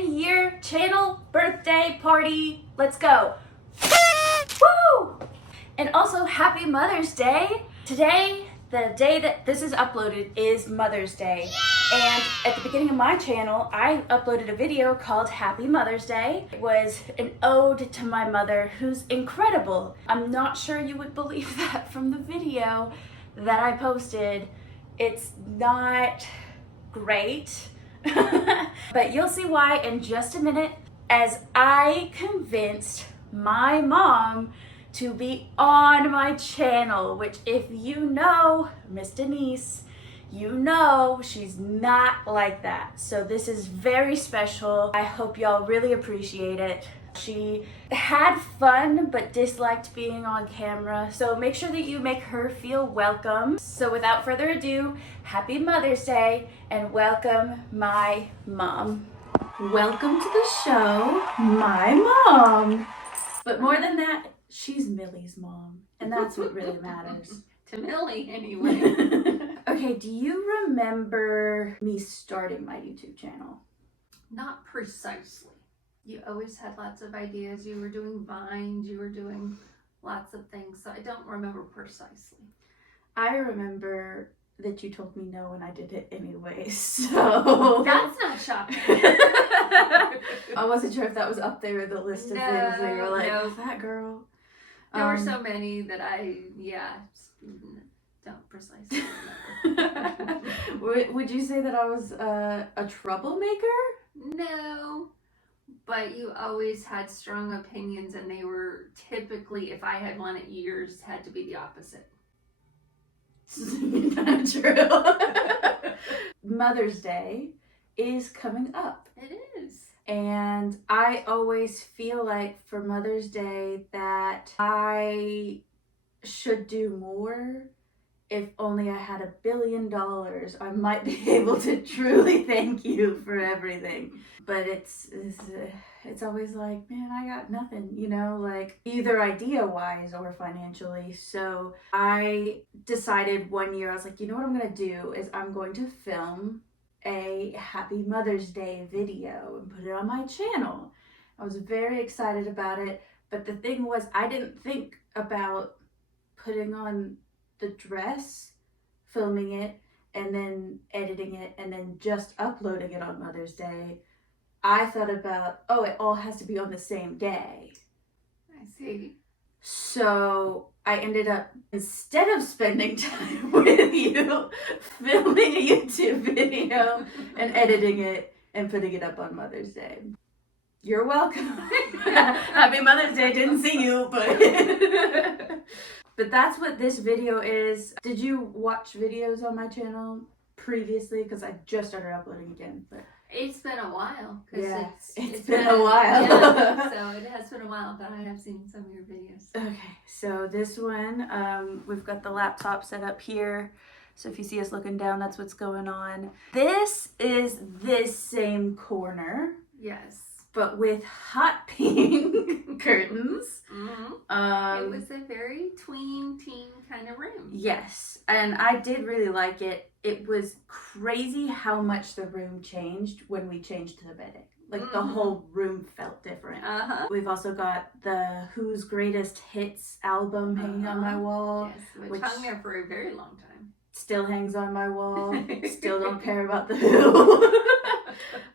10-year channel birthday party. Let's go. Woo! And also happy Mother's Day. Today, the day that this is uploaded, is Mother's Day. And at the beginning of my channel, I uploaded a video called Happy Mother's Day. It was an ode to my mother, who's incredible. I'm not sure you would believe that from the video that I posted. It's not great, but you'll see why in just a minute, as I convinced my mom to be on my channel, which, if you know Miss Denise, you know she's not like that. So this is very special. I hope y'all really appreciate it. She had fun but disliked being on camera, so make sure that you make her feel welcome. So without further ado, happy Mother's Day and welcome my mom. Welcome to the show, my mom. But more than that, she's Millie's mom, and that's what really matters. To Millie, anyway. Okay, do you remember me starting my YouTube channel? Not precisely. You always had lots of ideas. You were doing vines. You were doing lots of things. So I don't remember precisely. I remember that you told me no and I did it anyway, so... That's not shocking. I wasn't sure if that was up there in the list of things that you were like, no. That girl. There were so many that don't precisely remember. Would you say that I was a troublemaker? No, but you always had strong opinions, and they were typically, if I had one at yours, had to be the opposite. Not true. Mother's Day is coming up. It is. And I always feel like for Mother's Day that I should do more. If only I had $1 billion, I might be able to truly thank you for everything. But it's always like, man, I got nothing, like either idea-wise or financially. So I decided one year, I was like, you know what I'm going to do is I'm going to film a Happy Mother's Day video and put it on my channel. I was very excited about it. But the thing was, I didn't think about putting on the dress, filming it, and then editing it, and then just uploading it on Mother's Day. I thought about, it all has to be on the same day. I see. So I ended up, instead of spending time with you, filming a YouTube video and editing it and putting it up on Mother's Day. You're welcome. Happy Mother's Day. Didn't see you, but... But that's what this video is. Did you watch videos on my channel previously? Because I just started uploading again. But it's been a while. Yeah, it's been a while. Yeah, so it has been a while, but I have seen some of your videos. Okay, so this one, we've got the laptop set up here. So if you see us looking down, that's what's going on. This is this same corner. Yes. But with hot pink curtains. Mm-hmm. It was a very teen kind of room. Yes, and I did really like it. It was crazy how much the room changed when we changed the bedding. Like the whole room felt different. We've also got the Who's Greatest Hits album hanging on my wall. Yes, which hung there for a very long time. Still hangs on my wall. Still don't care about the Who.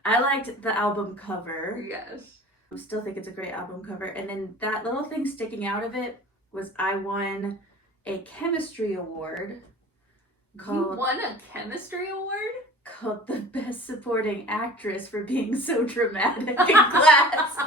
I liked the album cover. Yes. I still think it's a great album cover. And then that little thing sticking out of it was I won a chemistry award. You won a chemistry award? Called the Best Supporting Actress for being so dramatic in class.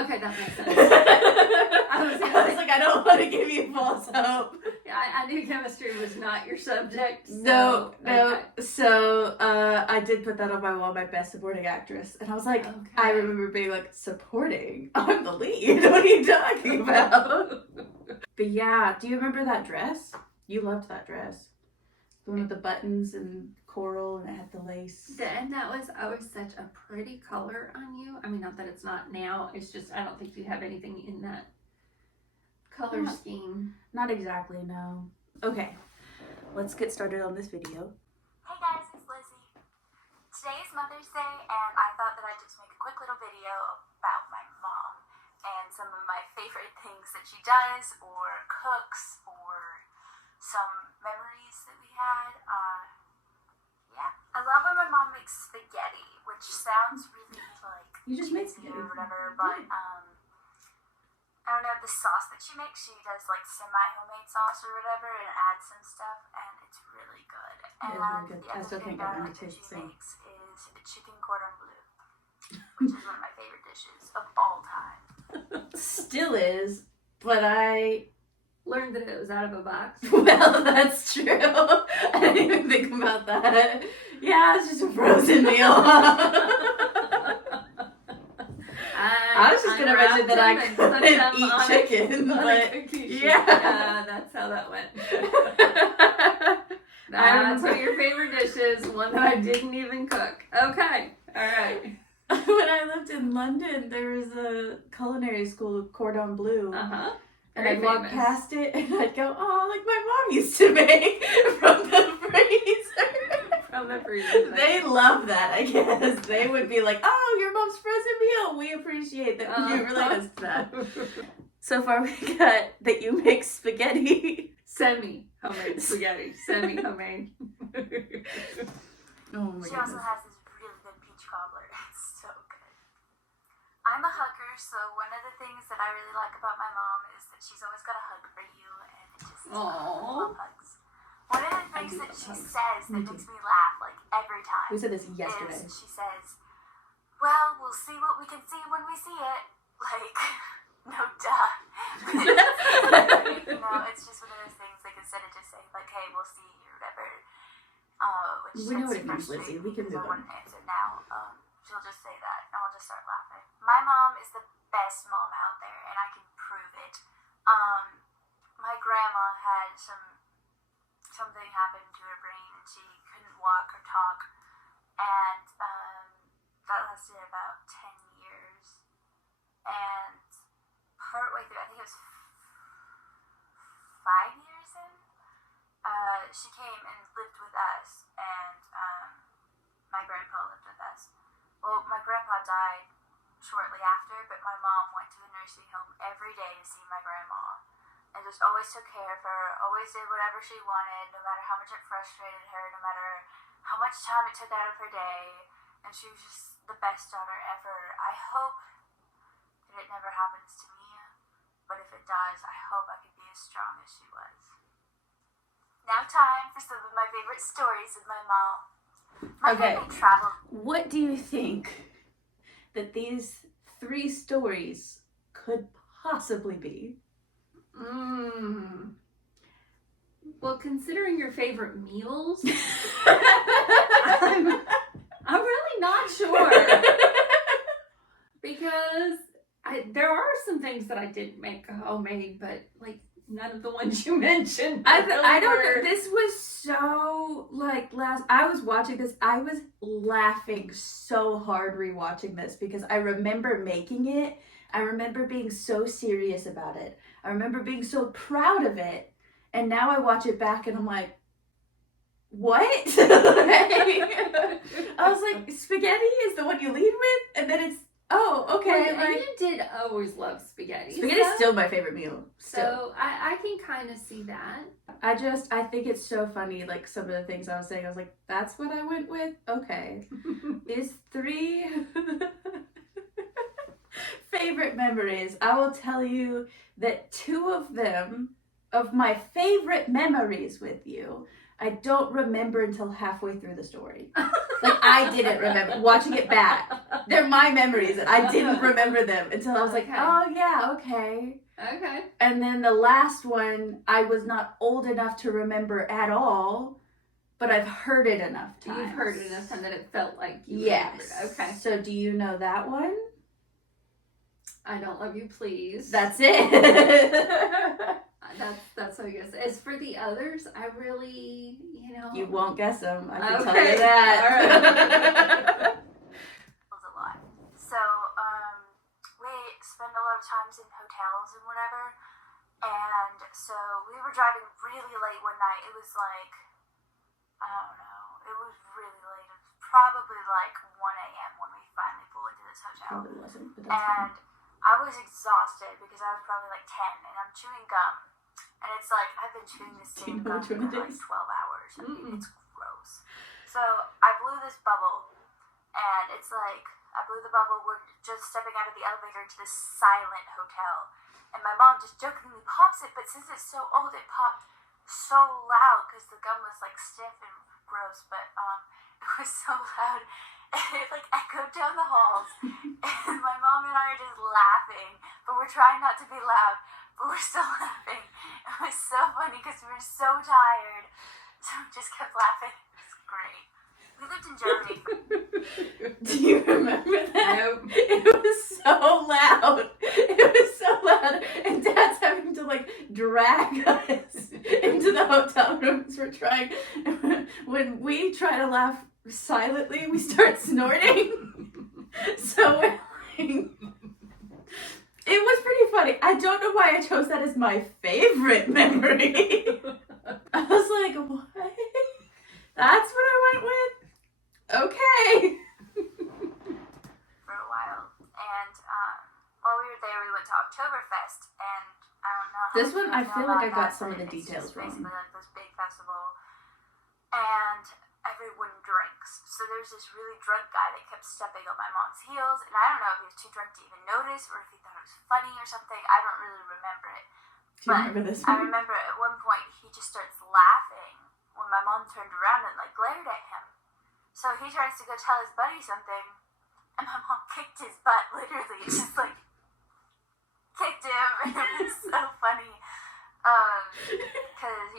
Okay, that makes sense. I was like, I don't want to give you false hope. Yeah, I knew chemistry was not your subject. So, no. Okay. So I did put that on my wall, my Best Supporting Actress. And I was like, okay. I remember being like, supporting? I'm the lead. What are you talking about? But yeah, do you remember that dress? You loved that dress. The one with the buttons and coral, and it had the lace. And that was always such a pretty color on you. I mean, not that it's not now. It's just, I don't think you have anything in that color scheme. Not exactly, no. Okay, let's get started on this video. Hey guys, it's Lizzie. today is Mother's Day, and I thought that I'd just make a quick little video about my mom and some of my favorite things that she does or cooks or some memories that we had. Yeah, I love when my mom makes spaghetti, which sounds really like You just made cheesy spaghetti. or whatever, but I don't know, the sauce that she makes, she does like semi-homemade sauce or whatever and adds some stuff, and it's really good. It is And really good. the I other still thing can't get that I mine like to that taste she the same. makes is chicken cordon bleu, which is one of my favorite dishes of all time. Still is, but I. Learned that it was out of a box. Well, that's true. I didn't even think about that. Yeah, it's just a frozen meal. I was just gonna mention that I couldn't eat chicken, but yeah, that's how that went. That's one of your favorite dishes, one that I didn't even cook. Okay, all right. When I lived in London, there was a culinary school of cordon bleu. Uh-huh. And Very I'd walk famous. past it and I'd go, oh, like my mom used to make from the freezer. From the freezer. They love that, I guess. They would be like, oh, your mom's frozen meal. We appreciate that you relate us to that. So far we got that you make spaghetti. Semi-homemade spaghetti. Semi-homemade. Oh my She also goodness. has this really good peach cobbler. It's so good. I'm a hugger, so one of the things that I really like about my mom is that she's always got a hug for you, and it just I Aww. love hugs. One of the things do that love she hugs. says Me that too. makes me laugh like every time We said this yesterday. is she says, "Well, we'll see what we can see when we see it." Like, no duh. You know, it's just one of those things. Like instead of just saying like, "Hey, we'll see" or whatever. Which We know tends what to it means, frustrate Lizzie. We me can because move I want on. an answer now. She'll just say that, and I'll just start laughing. My mom is the best mom out there, and I can prove it. My grandma had something happen to her brain, and she couldn't walk or talk, and that lasted about 10 years. And partway through, I think it was 5 years in, she came and lived with us, and my grandpa lived with us. Well, my grandpa died shortly after, but my mom went to the nursing home every day to see my grandma, and just always took care of her, always did whatever she wanted, no matter how much it frustrated her, no matter how much time it took out of her day, and she was just the best daughter ever. I hope that it never happens to me, but if it does, I hope I can be as strong as she was. Now time for some of my favorite stories with my mom. My Okay. family traveled. What do you think that these 3 stories could possibly be? Well, considering your favorite meals, I'm I'm really not sure. Because there are some things that I didn't make homemade, but like none of the ones you mentioned. I really don't. were. This was so like last. I was watching this. I was laughing so hard rewatching this because I remember making it. I remember being so serious about it. I remember being so proud of it. And now I watch it back and I'm like, what? I was like, spaghetti is the one you lead with, and then it's okay. Well, and you did always love spaghetti. Spaghetti's still my favorite meal. Still. So I can kind of see that. I think it's so funny, like some of the things I was saying. I was like, that's what I went with? Okay. These 3 favorite memories. I will tell you that 2 of them, of my favorite memories with you, I don't remember until halfway through the story. Like, I didn't remember. Watching it back. They're my memories, and I didn't remember them until I was like, Okay. oh yeah, okay. Okay. And then the last one, I was not old enough to remember at all, but I've heard it enough times. You've heard it enough time that it felt like you Yes. remembered. Okay. So do you know that one? I Don't Love You, Please. That's it. That's what I guess. As for the others, I really, You won't guess them. I can tell Okay. you that. All right. A lot. So, we spend a lot of times in hotels and whatever. And so we were driving really late one night. It was like, I don't know, it was really late. It was probably like 1 a.m. when we finally pull into this hotel. Probably wasn't, but that's fine. And I was exhausted because I was probably like 10 and I'm chewing gum. And it's like, I've been chewing this Do you same know gum which one for it like is? 12 hours. I mean, it's gross. So I blew this bubble, and it's like, I blew the bubble, we're just stepping out of the elevator into this silent hotel. And my mom just jokingly pops it, but since it's so old, it popped so loud because the gum was like stiff and gross, but it was so loud. And it like echoed down the halls. And my mom and I are just laughing, but we're trying not to be loud, but we're still laughing. It was so funny because we were so tired. So we just kept laughing. It was great. We lived in Germany. Do you remember that? Nope. It was so loud. It was so loud. And Dad's having to like drag us into the hotel rooms. We're trying. When we try to laugh silently, we start snorting. So we're like, it was pretty funny. I don't know why I chose that as my favorite memory. I was like, what? That's what I went with? Okay. For a while. And while we were there, we went to Oktoberfest. And I don't know. This how one, much I you feel know like I about got that, some of but the it's details just wrong. basically like this big festival. And everyone drinks. So there's this really drunk guy that kept stepping on my mom's heels. And I don't know if he was too drunk to even notice or if he thought it was funny or something. I don't really remember it. Do you But remember this I one? remember at one point he just starts laughing when my mom turned around and like glared at him. So he tries to go tell his buddy something, and my mom kicked his butt, literally. Just like kicked him, and it was so funny. Because,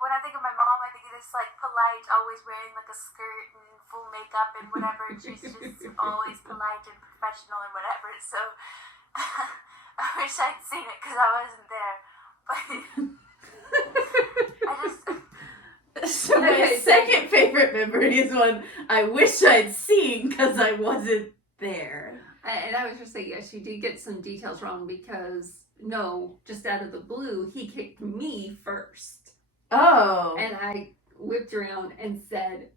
when I think of my mom, I think of this like polite, always wearing like a skirt and full makeup and whatever, and she's just always polite and professional and whatever. So I wish I'd seen it because I wasn't there. But I just. So my second favorite memory is one I wish I'd seen because I wasn't there. And I was just saying, yes, you did get some details wrong because, no, just out of the blue, he kicked me first. Oh. And I whipped around and said,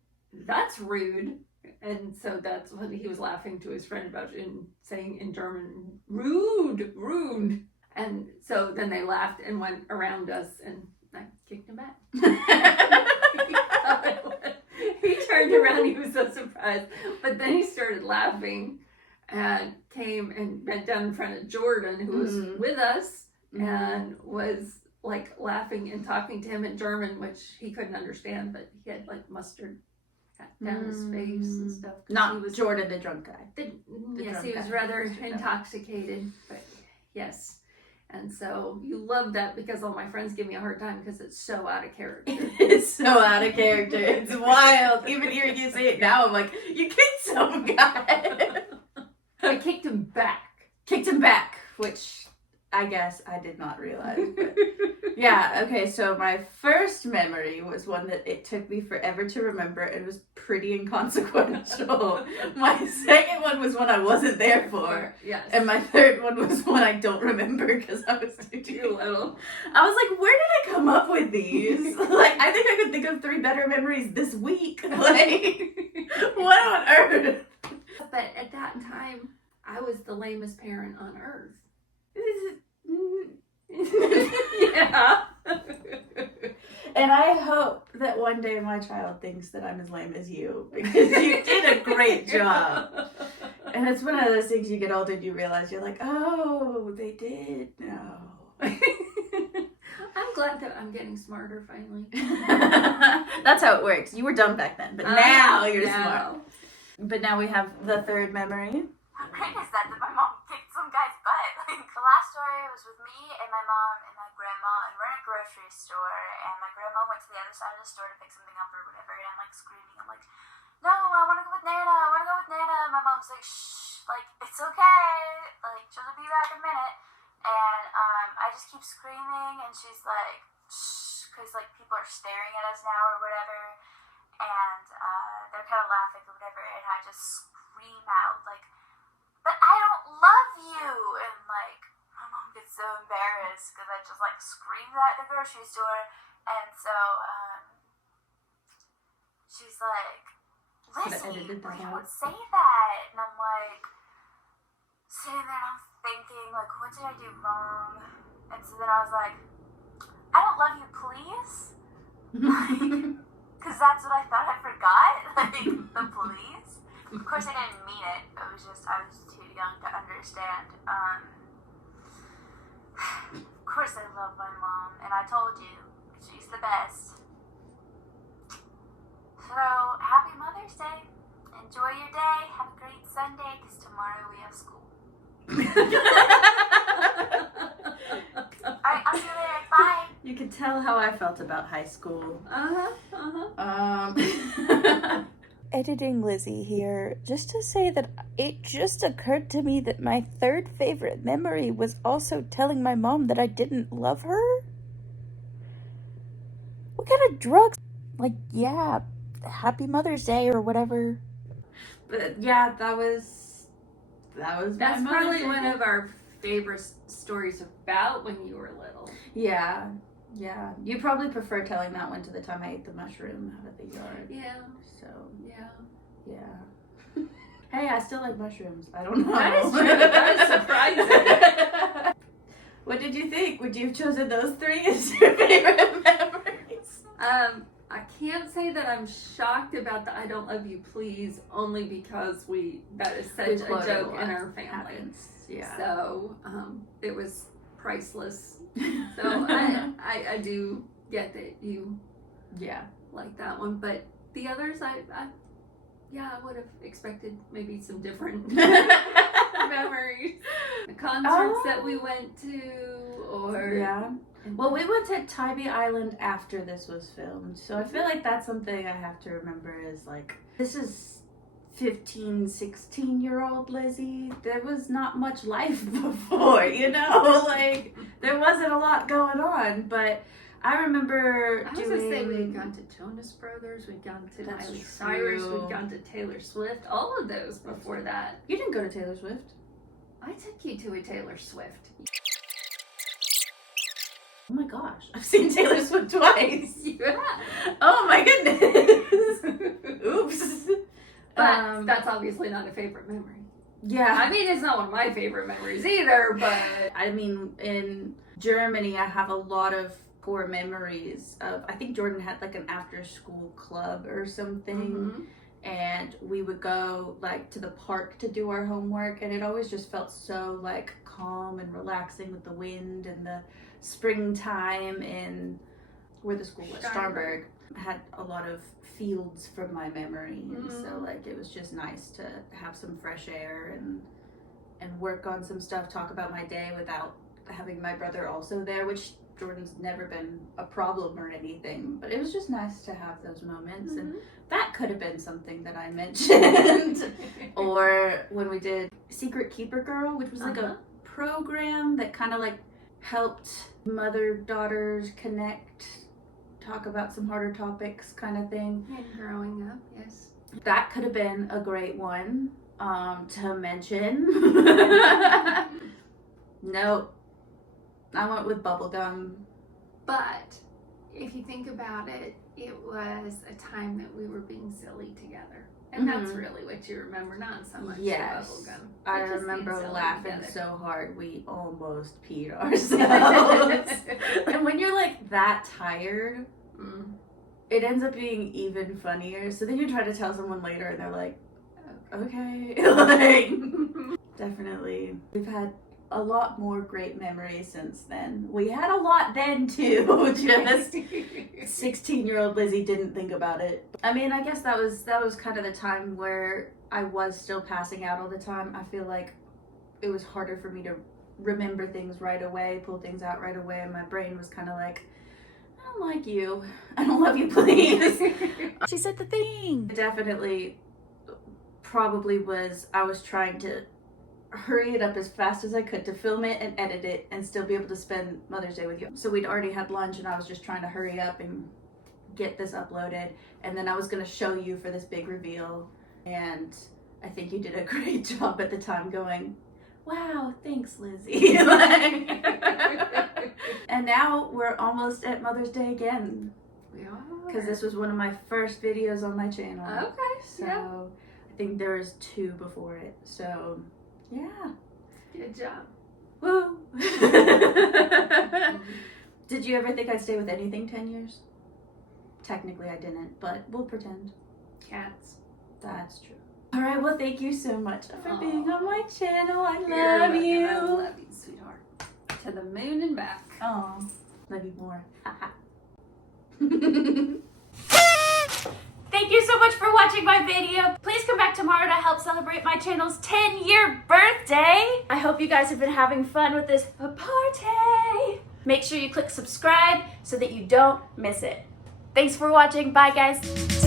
that's rude. And so that's what he was laughing to his friend about and saying in German, rude, rude. And so then they laughed and went around us and I kicked him back. He turned around, he was so surprised. But then he started laughing and came and bent down in front of Jordan, who was with us, and was like laughing and talking to him in German, which he couldn't understand, but he had like mustard down his face and stuff. Not he was, Jordan, the drunk guy. yes, drunk he was guy. rather intoxicated, but yes. And so you love that because all my friends give me a hard time because it's so out of character. It's so out of character. It's wild. Even hearing you say it now, I'm like, you kicked some guy. I kicked him back. Kicked him back, which I guess I did not realize. But yeah, okay, so my first memory was one that it took me forever to remember. It was pretty inconsequential. My second one was one I wasn't there for. Yes. And my third one was one I don't remember because I was too little. I was like, where did I come up with these? Like, I think I could think of 3 better memories this week. Like, what on earth? But at that time, I was the lamest parent on earth. Yeah. And I hope that one day my child thinks that I'm as lame as you because you did a great job. And it's one of those things you get older and you realize you're like, oh, they did know. I'm glad that I'm getting smarter finally. That's how it works. You were dumb back then, but now you're smart. But now we have the third memory. How great is that my mom kicked some guy's butt? Like, the last story was with me and my mom and my grandma, and we're in a grocery store, and my grandma went to the other side of the store to pick something up or whatever, and I'm like screaming, I'm like, no, I want to go with Nana, I want to go with Nana. And my mom's like, shh, like, it's okay, like, she'll be back in a minute. And I just keep screaming, and she's like, shh, because like people are staring at us now or whatever, and they're kind of laughing or whatever, and I just scream out like, but I don't love you, and like my mom gets so embarrassed because I just like screamed that at the grocery store, and so she's like, Lizzie, edited that you out. would say that. And I'm like, sitting there and I'm thinking, like, what did I do wrong? And so then I was like, I don't love you, please. Because that's what I thought I forgot. Like, the please. Of course, I didn't mean it. It was just, I was too young to understand. Of course, I love my mom. And I told you, she's the best. So, happy Mother's Day. Enjoy your day. Have a great Sunday, because tomorrow we have school. Alright, I'll see you later. Bye. You could tell how I felt about high school. Editing Lizzie here, just to say that it just occurred to me that my third favorite memory was also telling my mom that I didn't love her. What kind of drugs? Like, yeah, Happy Mother's Day or whatever. But yeah, that was That's my Mother's probably Day one gift. of our favorite stories about when you were little. Yeah. You probably prefer telling that one to the time I ate the mushroom out of the yard. Yeah. So, Yeah. yeah. Hey, I still like mushrooms. I don't know. That is true. That is surprising. What did you think? Would you have chosen those three as your favorite memories? I can't say that I'm shocked about the "I don't love you, please" only because that is such a quote it joke a in lot. our family. Happens. Yeah. So it was priceless. So I do get that you Yeah. like that one, but the others I would have expected maybe some different memories. The concerts that we went to, or Yeah. Well, we went to Tybee Island after this was filmed, so I feel like that's something I have to remember is like, this is 15, 16-year-old Lizzie. There was not much life before, you know? Like, there wasn't a lot going on, but I remember I was gonna say we'd gone to Jonas Brothers, we'd gone to That's Miley Cyrus, true. we'd gone to Taylor Swift, all of those before that. You didn't go to Taylor Swift? I took you to a Taylor Swift. Oh my gosh, I've seen Taylor Swift twice. Yeah. Oh my goodness. Oops. But that's obviously not a favorite memory. Yeah. I mean, it's not one of my favorite memories either, but I mean, in Germany, I have a lot of core memories of, I think Jordan had like an after school club or something. And we would go like to the park to do our homework, and it always just felt so like calm and relaxing with the wind and the springtime in where the school was, Starnberg. Had a lot of fields from my memory, and so like it was just nice to have some fresh air and work on some stuff, talk about my day without having my brother also there, which Jordan's never been a problem or anything, but it was just nice to have those moments. And that could have been something that I mentioned. Or when we did Secret Keeper Girl, which was like a program that kind of like helped mother-daughters connect, talk about some harder topics kind of thing. and growing up, yes. That could have been a great one to mention. Nope. I went with bubblegum. But if you think about it, it was a time that we were being silly together. And that's really what you remember, not so much the bubblegum. I But just being remember silly laughing together. so hard we almost peed ourselves. And when you're like that tired, it ends up being even funnier. So then you try to tell someone later and they're like, okay. Like, definitely. We've had a lot more great memories since then. We had a lot then too. Just 16-year-old Lizzie didn't think about it. I mean, I guess that was kind of the time where I was still passing out all the time. I feel like it was harder for me to remember things right away, pull things out right away, and my brain was kind of like, I don't like you. I don't love you, please. She said the thing. Definitely probably I was trying to hurry it up as fast as I could to film it and edit it and still be able to spend Mother's Day with you. So we'd already had lunch and I was just trying to hurry up and get this uploaded, and then I was going to show you for this big reveal, and I think you did a great job at the time going, wow, thanks, Lizzie. And now we're almost at Mother's Day again. We are. because this was one of my first videos on my channel. Okay. So Yeah. I think there was 2 before it. So yeah. Good job. Woo. Did you ever think I'd stay with anything 10 years? Technically I didn't, but we'll pretend. Cats. That's true. All right, well, thank you so much for being on my channel. I You're love welcome. you. I love you, sweetheart. To the moon and back. Oh, love you more. Thank you so much for watching my video. Please come back tomorrow to help celebrate my channel's 10-year birthday. I hope you guys have been having fun with this party. Make sure you click subscribe so that you don't miss it. Thanks for watching. Bye, guys.